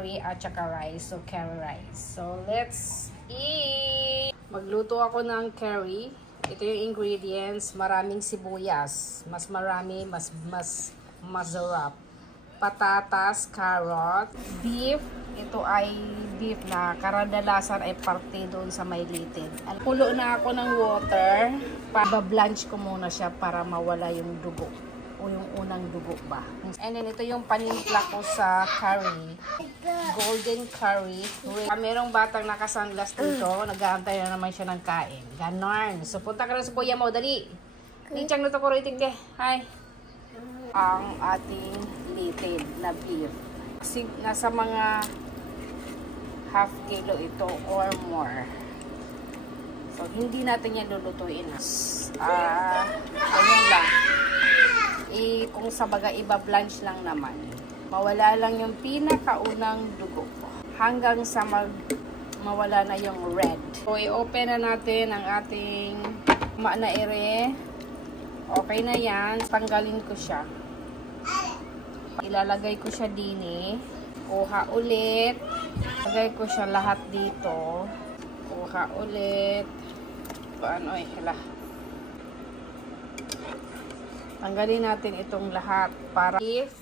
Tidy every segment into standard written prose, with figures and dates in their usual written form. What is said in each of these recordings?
curry at saka rice. So, curry rice. So, let's eat! Magluto ako ng curry. Ito yung ingredients. Maraming sibuyas. Mas marami, mas masarap. Patatas, carrot, beef. Ito ay beef na karadalasan ay parte doon sa may litid. Pulo na ako ng water. Blanch ko muna siya para mawala yung dugo. O yung unang dugo ba. And then ito yung panimpla ko sa curry. Golden curry. Merong batang nakasanglas dito. Nag-aantay na naman siya ng kain. Ganon. So punta ka na sa kuya mo. Dali. Lichang na to ko rating de. Hi. Ang ating litid na beef. Nasa mga half kilo ito or more. So hindi natin yan lulutuin. Ganyan lang. Kung sa baga iba-blanch lang naman. Mawala lang yung pinakaunang dugo. Hanggang sa mawala na yung red. So, i-open na natin ang ating maanaire. Okay na yan. Tanggalin ko siya. Ilalagay ko siya dini. Kuha ulit. Lagay ko siya lahat dito. Kuha ulit. Paano eh? Hala. Tanggalin natin itong lahat para beef,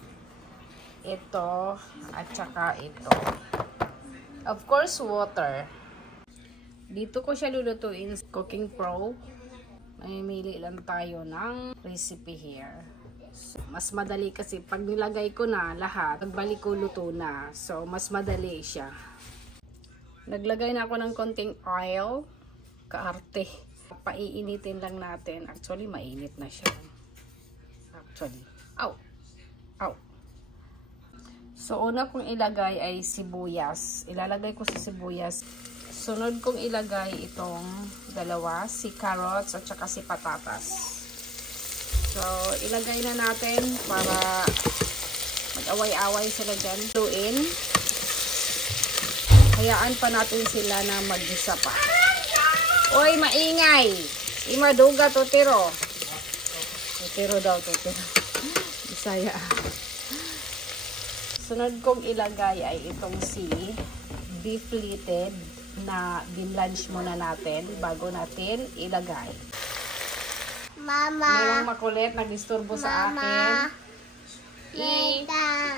ito, at saka ito. Of course, water. Dito ko siya lulutuin sa Cooking Pro. Mamimili lang tayo ng recipe here. So, mas madali kasi pag nilagay ko na lahat, pagbalik ko luto na. So, mas madali siya. Naglagay na ako ng konting oil. Kaarte. Paiinitin lang natin. Actually, mainit na siya. Ow. So, una kong ilagay ay sibuyas. Ilalagay ko sa sibuyas. Sunod kong ilagay itong dalawa, si carrots at saka si patatas. So, ilagay na natin para mag-away-away sila dyan. Lutuin. Hayaan pa natin sila na mag-isa pa. Oy, maingay! Imaduga, tutiro. Tutiro daw, tutiro. Bisaya. Sunod kong ilagay ay itong si beef litid na binlanch muna natin bago natin ilagay. Mama. Merong makulit nag-disturbo sa akin.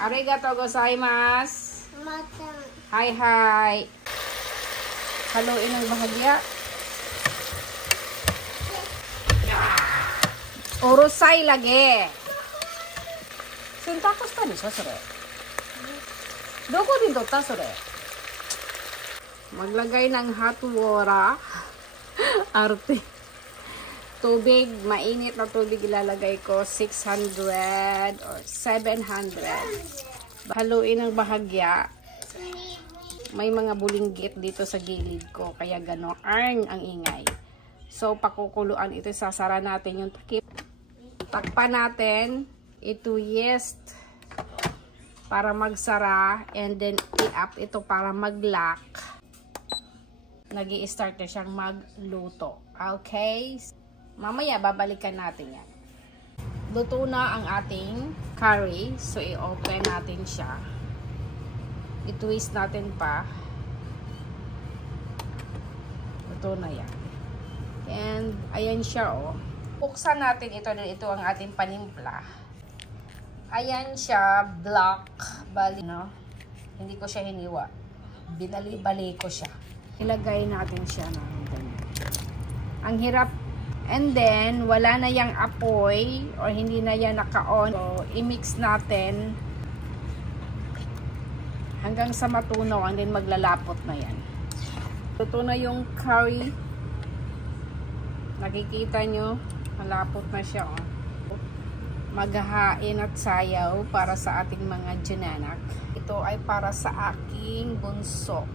Arigato gozaimasu. Hi. Haluin ang bahagya. Orosai lagi. Sentakos ta desu, sore. Doko din totta, sore? Maglagay ng hot water. Arte. Tubig, mainit na tubig ilalagay ko. 600 or 700. Haluin ang bahagya. May mga bulinggit dito sa gilid ko. Kaya gano'n ang ingay. So, pakukuluan ito. Sasara natin yung takip. Takpan natin. Ito yes. Para magsara. And then, i-up ito para mag-lock. Nag-i-start na siyang magluto. Okay? Mamaya, babalikan natin yan. Luto na ang ating curry. So, i-open natin siya. I-twist natin pa. Luto na yan. And, ayan siya, oh. Buksan natin ito. Ito ang ating panimpla. Ayan siya, black. Bali, no? Hindi ko siya hiniwa. Binali-bali ko siya. Ilagay natin siya na ganyan. Ang hirap. And then, wala na yang apoy or hindi na yan naka-on. So, i-mix natin hanggang sa matunaw and then maglalapot na yan. Ito na yung curry. Nakikita nyo, malapot na siya. Oh. Maghahain at sayaw para sa ating mga dinanak. Ito ay para sa aking bunso.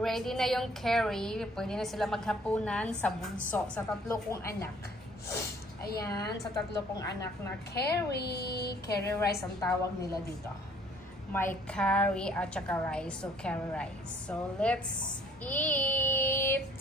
Ready na yung curry. Pwede na sila maghapunan sa bunso. Sa tatlo kong anak. Ayan, sa tatlo kong anak na curry. Curry rice ang tawag nila dito. May curry at saka rice. So, curry rice. So, let's eat!